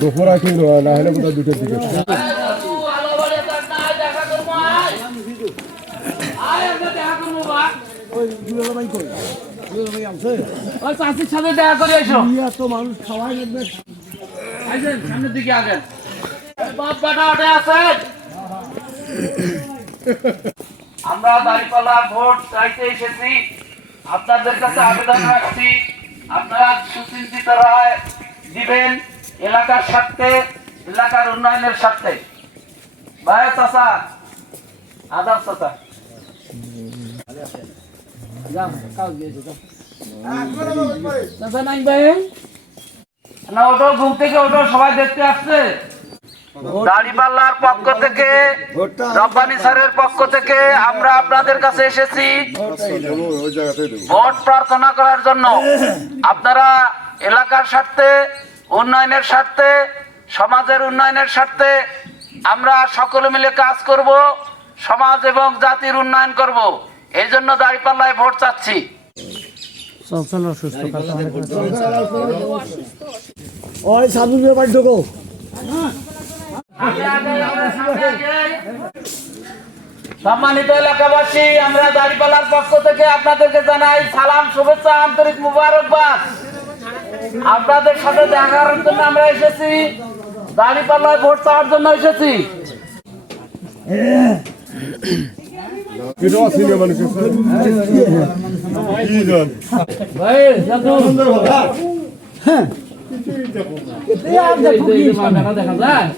দুপুর আইছিল না হলে বোধহয় দুটোর দিকে চাষির সাথে দেখা করে এসো তো মানুষ সবাই সামনের দিকে আগেন বাপ বেটা ওঠে আছেন। আমরা দাঁড়িপাল্লা ভোট চাইতে এসেছি, আপনাদের কাছে আবেদন রাখছি আপনারা সুচিন্তিত রায় দিবেন এলাকার স্বার্থে, এলাকার উন্নয়নের স্বার্থে। ভাই চাচা, আদাব চাচা, চাচা নাই ভাই না, ওটো ঘুম থেকে ওটো সবাই দেখতে আসছে। দাড়িপাল্লার পক্ষ থেকে, রব্বানী স্যারের পক্ষ থেকে আমরা আপনাদের কাছে এসেছি ভোট প্রার্থনা করার জন্য। আপনারা এলাকার স্বার্থে, উন্নয়নের স্বার্থে, সমাজের উন্নয়নের স্বার্থে আমরা সকলে মিলে কাজ করব, সমাজ এবং জাতির উন্নয়ন করব। এই জন্য দাড়িপাল্লায় ভোট চাচ্ছি। সম্মানিত এলাকাবাসী, আমরা দাড়িপাল্লার পক্ষ থেকে আপনাদেরকে জানাই সালাম, শুভেচ্ছা, আন্তরিক মুবারকবাদ। আপনাদের সাথে দেখা করার জন্য আমরা এসেছি, দাড়িপাল্লায় ভোট চাওয়ার জন্য এসেছি। দেখা যায়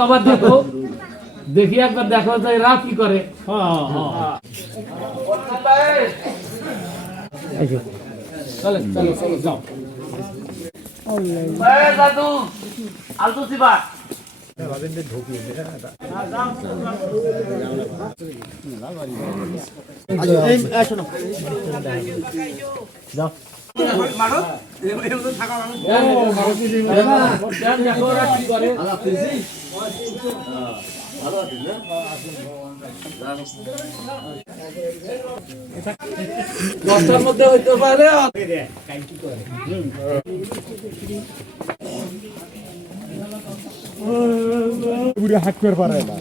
বাবা, দেখো দেখি একবার দেখো এরা কি করে। দাদু আলতু সিবা দশটার মধ্যে হইতে পারে। হাট করে পারে না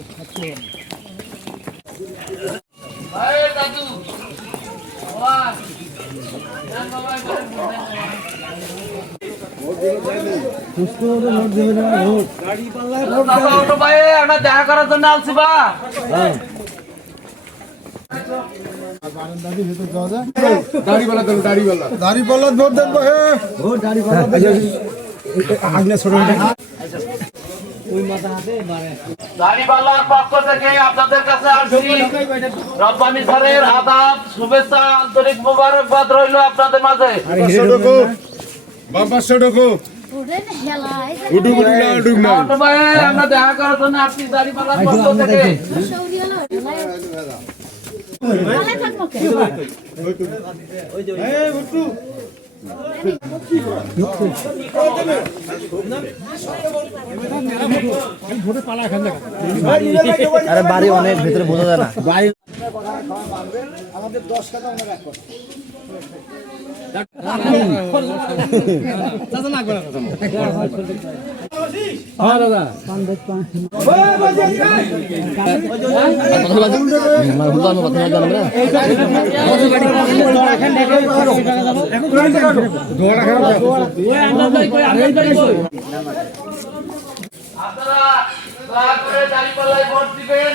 আমরা দেখা করার জন্য আসছি বা দাড়িপাল্লা ভোট দেবো। দাড়িপাল্লার পক্ষ থেকে আপনাদের কাছে আসছি, রব্বানী স্যারের আদাব, শুভেচ্ছা, আন্তরিক মুবারকবাদ রইল আপনাদের মাঝে। আমরা দেখা করার জন্য আপনি দাড়িপাল্লার পক্ষ থেকে আরে বাড়ি অনেক ভিতরে বোঝা যায় না। আমাদের 10 টাকা আমরা রাখবো। দাড়িপাল্লায় ভোট দিবেন।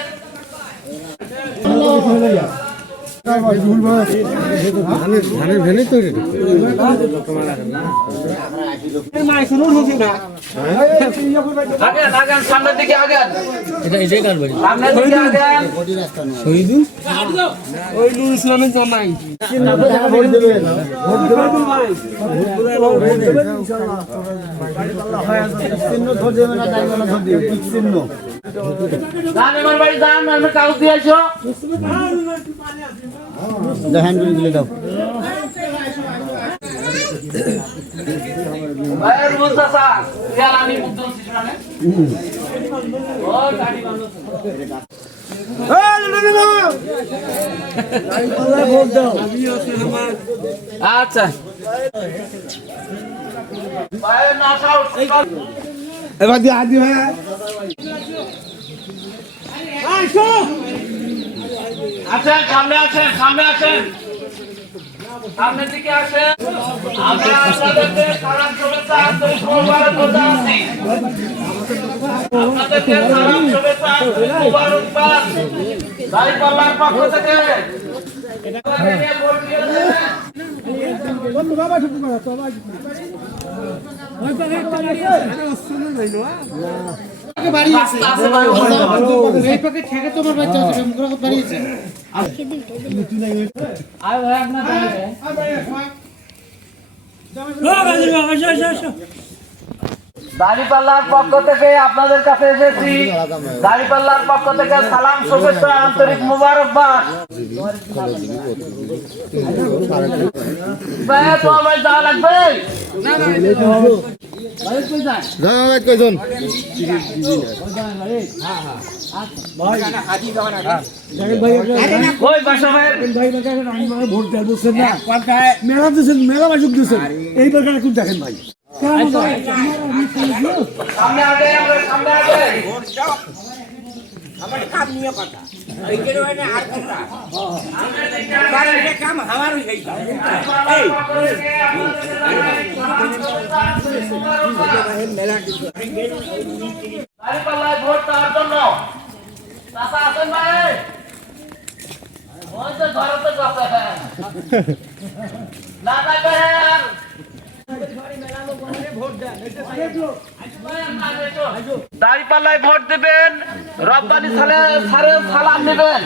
ধানের ভেনে তৈরি সামনের দিকে আগেন, সামনের দিকে আগেন। ইসলামের জমাই কাগজ দিয়ে আসো। হ্যান্ড দিলে দাও। ভাইয়ের বুঝতে স্যার ইয়াল আমি মুদ্রণ শিশমানে ও গাড়ি বান্ধব আচ্ছা ভাইয়ের নাশা এবার দিয়ে হাত দিয়ে ভাই আসেন সামনে আসেন সামনে আসেন সামনের দিকে আসেন আমরা আপনাদেরকে সালাম শুভেচ্ছা আন্তরিক মোবারকবাদ জানাচ্ছি আপনাদেরকে সালাম শুভেচ্ছা আন্তরিক মোবারকবাদ দাঁড়িপাল্লার পক্ষ থেকে দাঁড়িপাল্লার পক্ষ থেকে আপনাদের কাছে এসেছি দাঁড়িপাল্লার পক্ষ থেকে সালাম শুভেচ্ছা আন্তরিক মোবারকবাদ ভাই যাওয়া লাগবে কয়জন ওই বাসা ভাই ভোট দেন বুঝছেন না মেলা দিচ্ছেন মেলা বাসুক দিচ্ছেন এই প্রকার একটু দেখেন ভাই সামনে আগে আমরা সামনে আগে আমার কাম নিয়ে কথা এইখানে হয় আর কথা কারণ এটা কাম আমার হই যাই এই মেলা দাঁড়িপাল্লায় ভোট দেওয়ার জন্য চাচা আছেন ভাই ওই যে ঘরেতে চাচা না যাবে দাঁড়িপাল্লায় ভোট দেবেন রব্বানি সালে সালাম নেবেন